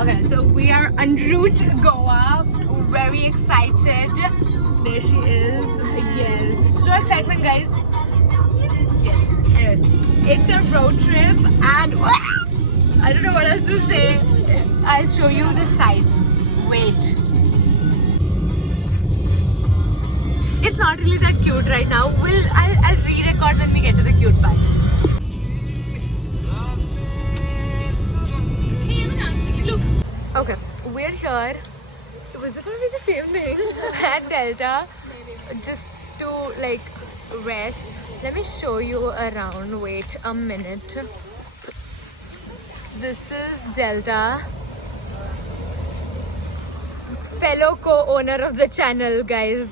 Okay, so we are en route to Goa. Very excited. There she is. Yes. So excitement, guys. Yes. Anyways, it's a road trip and I don't know what else to say. I'll show you the sights. Wait. It's not really that cute right now. I'll re-record when we get to the cute part. Look. Okay, we're here. Was it gonna be the same thing at Delta? Just to like rest. Let me show you around. Wait a minute. This is Delta. Fellow co-owner of the channel, guys.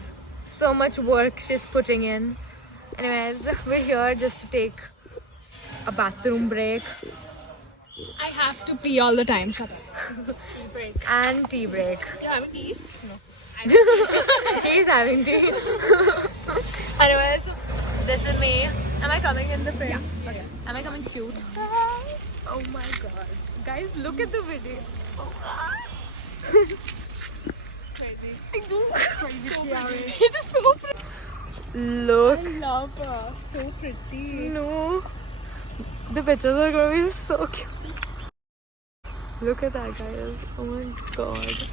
So much work she's putting in. Anyways, we're here just to take a bathroom break. I have to pee all the time. Shut up. Tea break. And tea break. You having tea? No. He's having tea. Anyways, this is me. Am I coming in the frame? Yeah. Okay. Am I coming cute? Oh my god. Guys, look at the video. Crazy. I do. Crazy. So pretty. It is so pretty. Look. I love her. So pretty. No. The pictures are going to be so cute. Look at that, guys. Oh my god.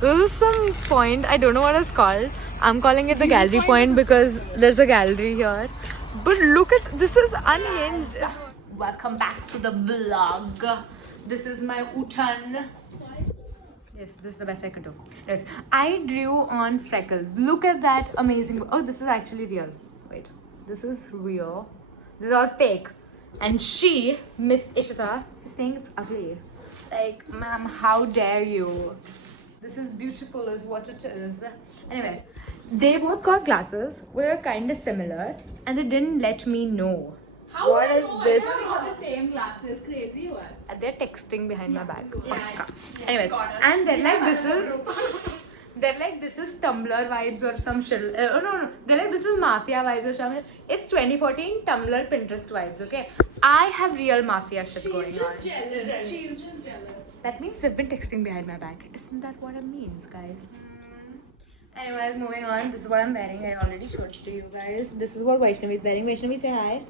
This is some point. I don't know what it's called. I'm calling it the gallery point because there's a gallery here. But look at this is unhinged. Welcome back to the vlog. This is my Utan. Yes, this is the best I could do. Yes, I drew on freckles. Look at that amazing. Oh, this is actually real. Wait, this is real. This is all fake. And she, Miss Ishita, is saying it's ugly. Like, ma'am, how dare you? This is beautiful is what it is. Anyway, they both got glasses. We're kind of similar. And they didn't let me know. How What would I is know? this? I thought we got the same glasses. Crazy you are. They're texting behind my back. Pakka. Yeah. Anyways, Got us. and they're like, this is Tumblr vibes or some shit. Oh no, they're like, this is Mafia vibes or something. It's 2014 Tumblr Pinterest vibes, okay? I have real Mafia shit She's going just on. jealous. She's just jealous. That means they've been texting behind my back. Isn't that what it means, guys? Anyways, moving on. This is what I'm wearing. I already showed it to you guys. This is what Vaishnavi is wearing. Vaishnavi, say hi.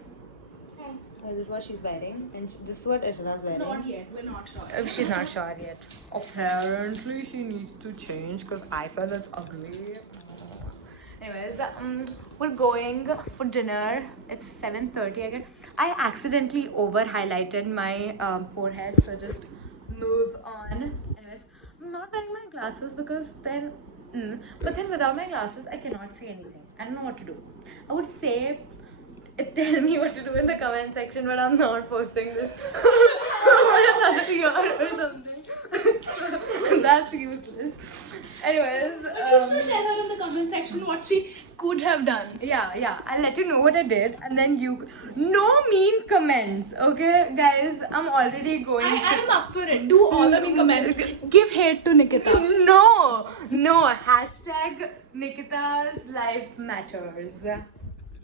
This is what she's wearing, and this is what Ishita's wearing. Not yet. We're not sure. She's not sure yet. Apparently, she needs to change because I said that's ugly. Anyways, we're going for dinner. It's 7:30 again. I accidentally over highlighted my forehead, so just move on. Anyways, I'm not wearing my glasses because then, but then without my glasses, I cannot see anything. I don't know what to do. I would say. Tell me what to do in the comment section, but I'm not posting this. For another year or something. That's useless. Anyways, You should tell her in the comment section what she could have done. yeah, I'll let you know what I did, and then you. No mean comments, okay, guys? I'm already going. I'm up for it. Do all the mean comments. Give hate to Nikita. No. Hashtag Nikita's life matters.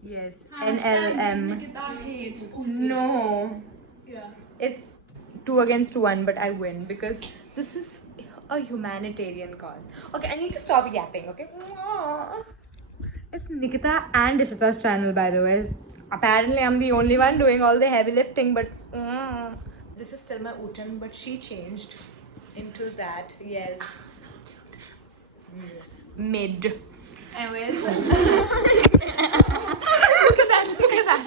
Yes, NLM. Nikita hate. No, Yeah. it's 2 against 1, but I win because this is a humanitarian cause. Okay, I need to stop yapping, okay? It's Nikita and Ishita's channel, by the way. Apparently, I'm the only one doing all the heavy lifting, but this is still my Utan, but she changed into that. Yes. Mid. Anyways. Look at that. Look at that.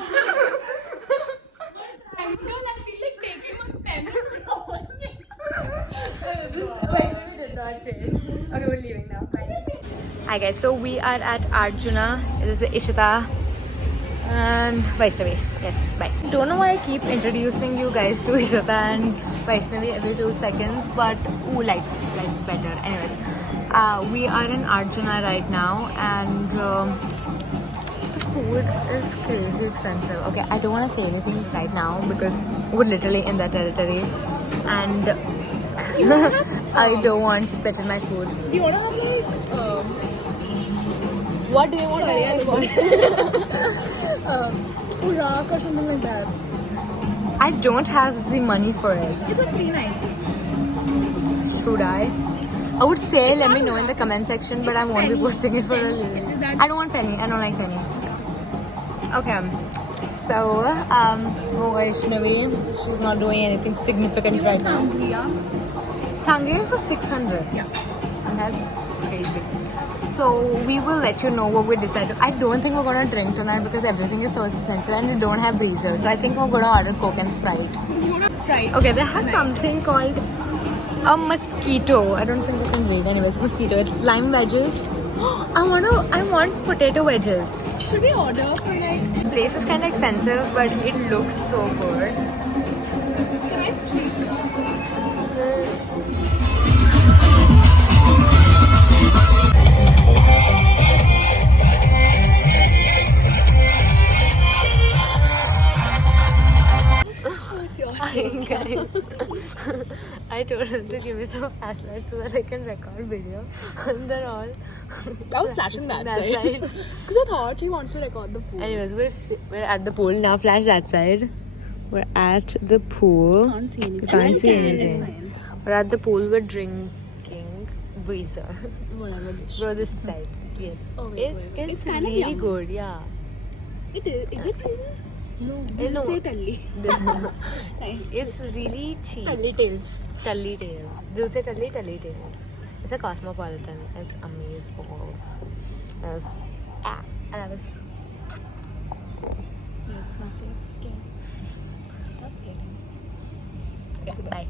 Girl, I feel like taking my pen and rolling. We did not change. Okay, we're leaving now. Bye. Hi guys, so we are at Arjuna. This is Ishita and Vaishnavi. Yes, bye. Don't know why I keep introducing you guys to Ishita and Vaishnavi every 2 seconds, but lights better. Anyways, we are in Arjuna right now, and the food is crazy expensive. Okay, I don't want to say anything right now because we're literally in that territory, and I don't want spit in my food. Do you want to have like What do you want Sorry, to have? Urak or something like that. I don't have the money for it. It's a 390. Should I? I would say let me know in the comment section, but I won't be posting it for a little. I don't want penny. I don't like penny. Okay. So, Vaishnavi, she's not doing anything significant right now. Sangria. Sangria is for 600. Yeah. And that's crazy. So we will let you know what we decide. I don't think we're gonna drink tonight because everything is so expensive and we don't have breezers. So I think we're gonna order Coke and Sprite. You would have tried. Okay, they have something called a mosquito. I don't think I can read. Anyways, mosquito. It's lime wedges. I want potato wedges. Should we order for like? The place is kind of expensive, but it looks so good. It's a nice treat. What's your Guys, I told her to give me some flashlights so that I can record video. And they're all. I was flashing that side. Because I thought she wants to record the food. Anyways, we're at the pool now. Flash that side. We're at the pool. Can't see anything. You can't see It's anything. fine. We're at the pool. We're drinking breezer. Whatever this. Bro, this side. Yes. Oh, wait, wait. It's kinda really yummy. good. Yeah. It is. Is it freezer? No. No. Say Tully. Nice. It's really cheap. Tully tails. Tully Tales. Dil se Tully, Tully Tales. It's a cosmopolitan. It's amazing balls. And I was, and I was. Yes, nothing scary. That's scary. Okay, bye.